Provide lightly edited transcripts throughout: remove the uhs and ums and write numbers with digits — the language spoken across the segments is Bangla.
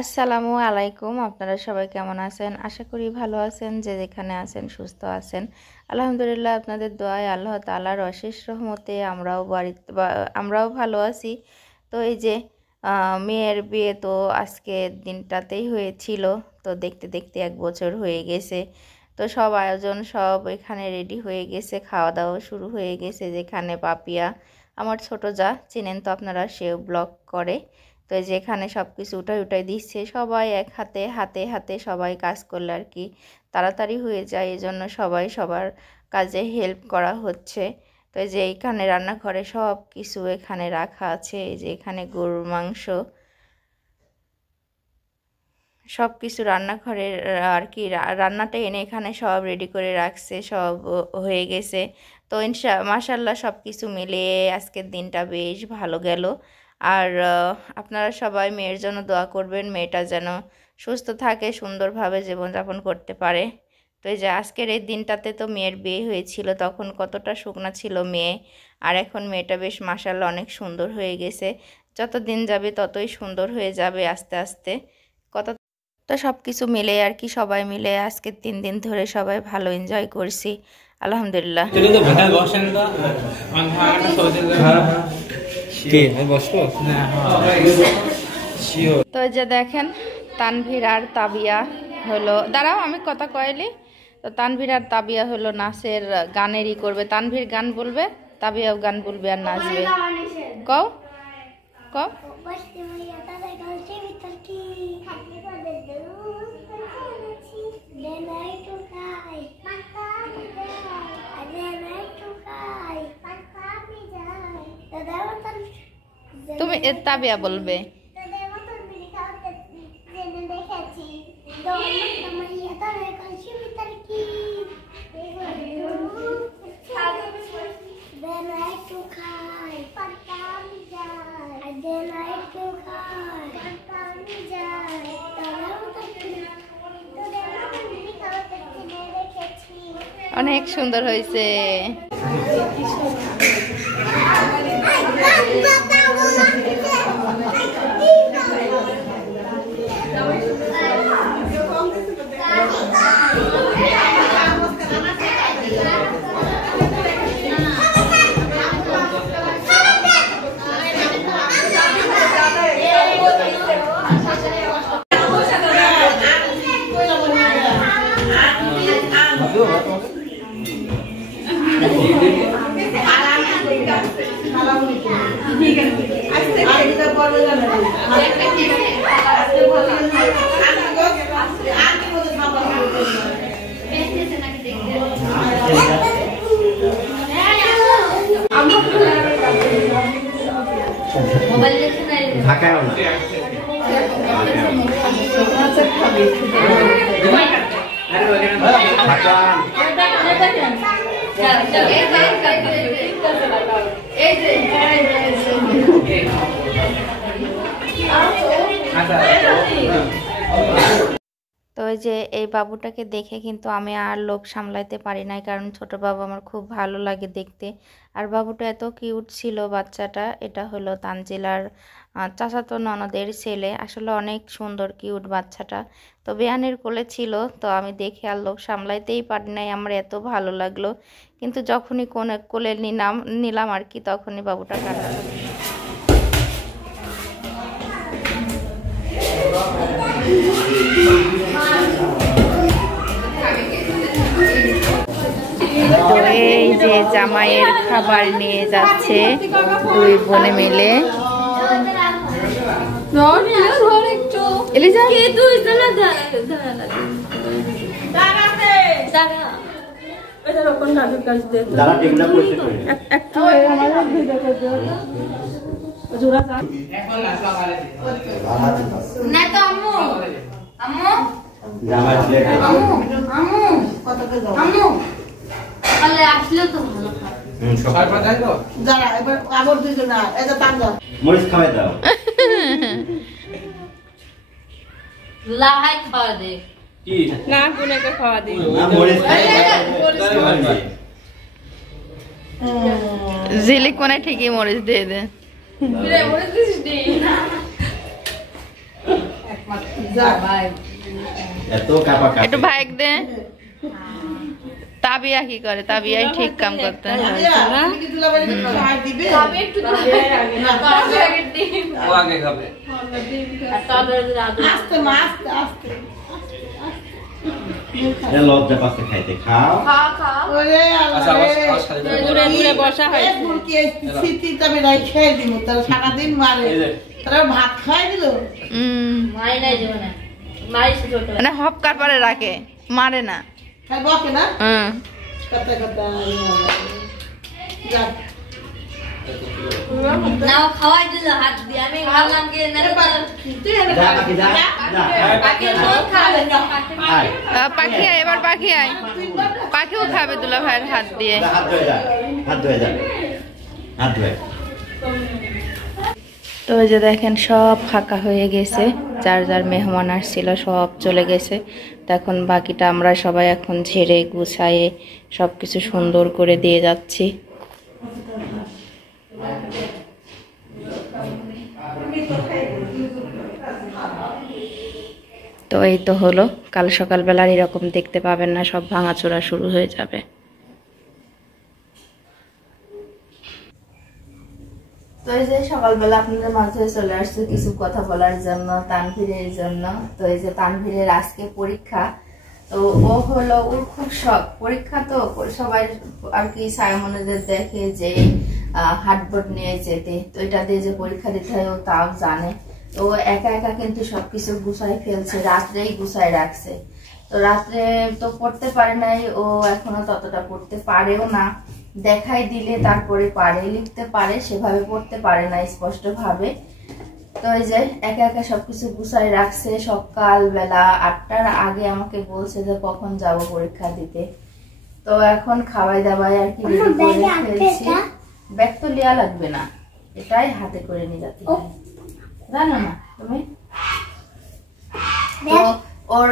আসসালামু আলাইকুম। আপনারা সবাই কেমন আছেন? আশা করি ভালো আছেন। যে যেখানে আছেন সুস্থ আছেন। আলহামদুলিল্লাহ, আপনাদের দোয়ায় আল্লাহ তাআলার অশেষ রহমতে আমরাও ভালো আছি। তো এই যে মেয়ের বিয়ে তো আজকের দিনটাতেই হয়েছিল। তো দেখতে দেখতে 1 বছর হয়ে গেছে। তো সব আয়োজন সব এখানে রেডি হয়ে গেছে, খাওয়া দাওয়া শুরু হয়ে গেছে। যেখানে পাপিয়া আমার ছোট যা চেনেন তো আপনারা, সেও ব্লগ করে। তো এই যে এখানে সব কিছু উঠাই দিচ্ছে, সবাই এক হাতে হাতে হাতে সবাই কাজ করলে আর কি তাড়াতাড়ি হয়ে যায়, এই জন্য সবাই সবার কাজে হেল্প করা হচ্ছে। তো এই যে এখানে রান্নাঘরে সব কিছু এখানে রাখা আছে। এই যে এখানে গরুর মাংস সব কিছু রান্নাঘরের আর কি রান্নাটা এনে এখানে সব রেডি করে রাখছে, সব হয়ে গেছে। তো মাশাল্লাহ সব কিছু মিলিয়ে আজকের দিনটা বেশ ভালো গেল। আর আপনারা সবাই মেয়ের জন্য দোয়া করবেন, মেয়েটা যেন সুস্থ থাকে, সুন্দরভাবে জীবনযাপন করতে পারে। তো এই যে আজকের এই দিনটাতে তো মেয়ের বিয়ে হয়েছিল, তখন কতটা শুকনা ছিল মেয়ে, আর এখন মেয়েটা বেশ মাশাল্লাহ অনেক সুন্দর হয়ে গেছে। যত দিন যাবে ততই সুন্দর হয়ে যাবে আস্তে আস্তে। কত তো সব কিছু মিলে আর কি সবাই মিলে আজকের 3 দিন ধরে সবাই ভালো এনজয় করছি আলহামদুলিল্লাহ। তো এই যে দেখেন তানভীর আর তাবিয়া হলো, দাঁড়াও আমি কথা কইলি। তো তানভীর আর তাবিয়া হলো নাচের গানেরই করবে। তানভীর গান বলবে, তাবিয়াও গান বলবে আর নাচবে। কও কও। তুমি তাবিয়া বলবে। অনেক সুন্দর হয়েছে। তো এই যে এই বাবুটাকে দেখে কিন্তু আমি আর লোভ সামলাইতে পারি নাই, কারণ ছোট বাবু আমার খুব ভালো লাগে দেখতে। আর বাবুটা এত কিউট ছিল বাচ্চাটা। এটা হলো তানজিলার চাচাতো ননদের ছেলে। আসলে অনেক সুন্দর কিউট বাচ্চাটা। তো বেয়ানের কোলে ছিল, তো আমি দেখে আর লোভ সামলাইতেই পারি নাই, আমার এত ভালো লাগলো। কিন্তু যখনই কোলে নিলাম আর কি, তখনই বাবুটা কান্না। তো এই যে জামাইয়ের খাবার নিয়ে যাচ্ছে দুই বোনে মিলে। আসলে তো ভালো মরিচ খাওয়াই দাও। লাহাই খাওয়া দে কি না, কোনকে খাওয়া দে না, মরিচ খাওয়াই। জিলি কোনে ঠিকই মরিচ দিয়ে দে। মরিচ দিস দি একটু ভাইক দে। তাবিয়া কি করে? তাবিয়াই ঠিক কাম করতে লজ্জা পাচ্ছে খাইতে। খাও বসা হয় সারাদিন মারে তারা ভাত খাই দিল মানে হপকার পরে রাখে, মারে না। বকে না হুম কথা কথা নাও খাওয়াই দিল হাত দিয়ে। আমি ভাবলাম কি পাখি আয়, এবার পাখি আয়। পাখিও খাবে দুলা ভাইয়ের হাত দিয়ে। তো এই যে দেখেন সব ফাঁকা হয়ে গেছে, যার যার মেহমান আসছিল সব চলে গেছে। তো এখন বাকিটা আমরা সবাই এখন ঝেড়ে গুছায়ে সব কিছু সুন্দর করে দিয়ে যাচ্ছি। তো এই তো হলো, কাল সকালবেলার এরকম দেখতে পাবেন না, সব ভাঙাচোরা শুরু হয়ে যাবে। তো এই যে সকালবেলা আপনাদের মাঝে চলে আসছে কিছু কথা বলার জন্য, তানভীরের জন্য। তো এই যে তানভীরের আজকে পরীক্ষা, তো ও হলো, ওর খুব শখ পরীক্ষা। তো সবাই আর কি সাইমনেদের দেখে যে হার্ডবোর্ড নিয়ে যেতে, তো এটা দিয়ে যে পরীক্ষা দিতে হয় ও তাও জানে। তো একা একা কিন্তু সবকিছু গুছাই ফেলছে, রাত্রেই গুছাই রাখছে। তো রাত্রে তো পড়তে পারে নাই, ও এখনো ততটা পড়তে পারেও না। দেখাই দিলে তারপরে পারে, লিখতে পারে, সেভাবে পড়তে পারে না স্পষ্ট ভাবে। তো এই যে একা একা সবকিছু গুছাই রাখছে। সকালবেলা 8টার আগে আমাকে বলছে যে কখন যাব পরীক্ষা দিতে। তো এখন খাওয়াই দাওয়াই আর কি রেডি করে ফেলছি। ব্যাগ তো লিয়া লাগবে না, এটাই হাতে করে নিয়ে যাচ্ছি, জানো না তুমি? তো ওর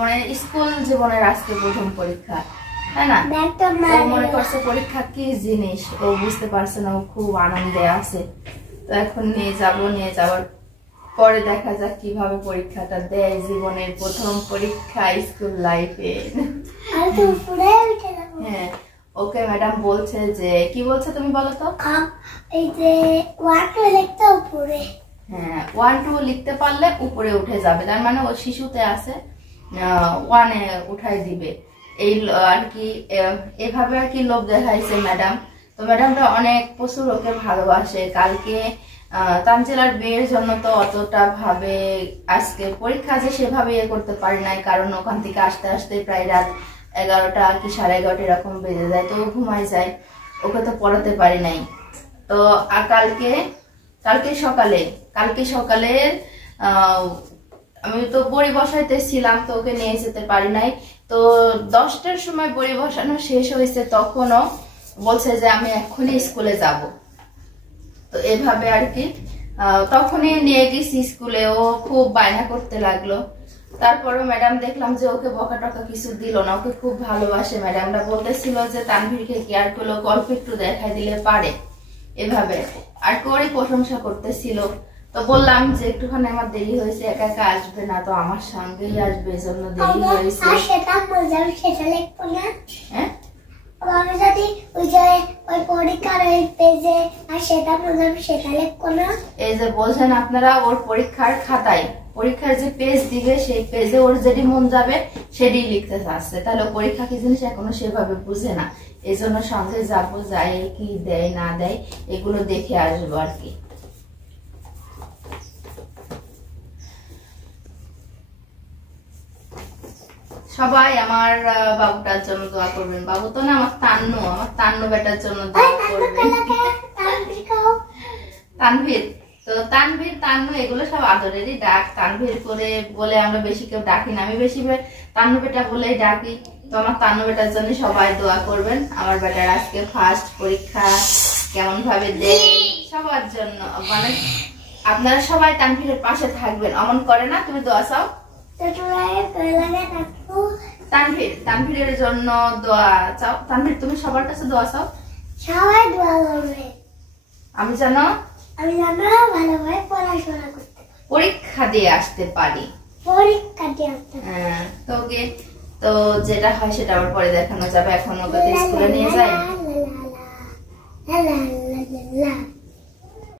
মানে স্কুল জীবনের আজকে প্রথম পরীক্ষা, তাই না? ও মনে করছে পরীক্ষা কি জিনিস, ও বুঝতে পারছে না, ও খুব আনন্দে আছে। তো এখন নিয়ে যাব, নিয়ে যাওয়ার পরে দেখা যাক কিভাবে পরীক্ষাটা দেয়, জীবনের প্রথম পরীক্ষা স্কুল লাইফে। হ্যাঁ, ওকে ম্যাডাম বলছে যে, কি বলছে তুমি বলো তো? এই যে 1 2 লিখতে উপরে, হ্যাঁ 1 2 লিখতে পারলে উপরে উঠে যাবে, তার মানে ও শিশুতে আছে 1 এ উঠাই দিবে। এই আর কি এভাবে আর কি লোভ দেখাইছে ম্যাডাম। তো ম্যাডামটা অনেক প্রচুর ওকে ভালোবাসে। কালকে তানজিলার বিয়ের জন্য তো অতটা ভাবে আজকে পরীক্ষা যে সেভাবে ইয়ে করতে পারি নাই, কারণ ওখান থেকে আসতে আসতে প্রায় রাত 11টা কি 11:30 এরকম বেজে যায়, তো ঘুমাই যায়, ওকে তো পড়াতে পারি নাই। তো আর কালকে সকালে আমি তো বড়ি বসাইতে ছিলাম, তো ওকে নিয়ে যেতে পারি নাই। তো 10টার সময় বড়ি বসানো শেষ হয়েছে, তখনও বলছে যে আমি এখনই স্কুলে যাব। তো এভাবে আর কি তখনই নিয়ে গেছি স্কুলে, ও খুব বায়না করতে লাগলো। তারপরও ম্যাডাম দেখলাম যে ওকে বকা টকা কিছু দিল না, ওকে খুব ভালোবাসে। ম্যাডামটা বলতেছিল যে তানভীরকে কেয়ার করলো, গল্প একটু দেখাই দিলে পারে, এভাবে আর করে প্রশংসা করতেছিল। তো বললাম যে একটুখানি আমার দেরি হয়েছে, একা একা আসবে না, তো আমার সঙ্গেই আসবে, এজন্য দেরি হয়েছে। হ্যাঁ আমি যদি ওই যে ওই পরীক্ষার ওই পেজে আর সেটা বললাম সেটা লিখবো না। এই যে বলছেন আপনারা, ওর পরীক্ষার খাতায় পরীক্ষার যে পেজ দিবে সেই পেজে ওর যেটি মন যাবে সেটি লিখতে চাচ্ছে। তাহলে পরীক্ষা কি জিনিস এখনো সেভাবে বুঝে না, এই জন্য সঙ্গে যাবো, যাই কি দেয় না দেয় এগুলো দেখে আসবো আর কি। সবাই আমার বাবুটার জন্য দোয়া করবেন। বাবু তো না, আমার তান্নু বেটার জন্য দোয়া করবেন। তানভীর, তো তানভীর তান্নু এগুলো সব আদরেরই ডাক। তানভীর করে বলে আমরা বেশি কেউ ডাকি না, আমি বেশি তান্নু বেটা বলেই ডাকি। তো আমার তান্নু বেটার জন্য সবাই দোয়া করবেন। আমার বেটার আজকে ফার্স্ট পরীক্ষা, কেমন ভাবে দেয় সবার জন্য, মানে আপনারা সবাই তানভীরের পাশে থাকবেন। অমন করে না, তুমি দোয়া চাও তানভীরের জন্য, দোয়া চাও। তানভীর তুমি সবার কাছে দোয়া চাও, সবাই দোয়া করবে আমি জানো ভালোভাবে পরীক্ষা দিয়ে আসতে পারি। পরীক্ষা দিয়ে আসতে পারি। তো যেটা হয় সেটা আবার পরে দেখানো যাবে, এখন ওকে স্কুলে নিয়ে যায়।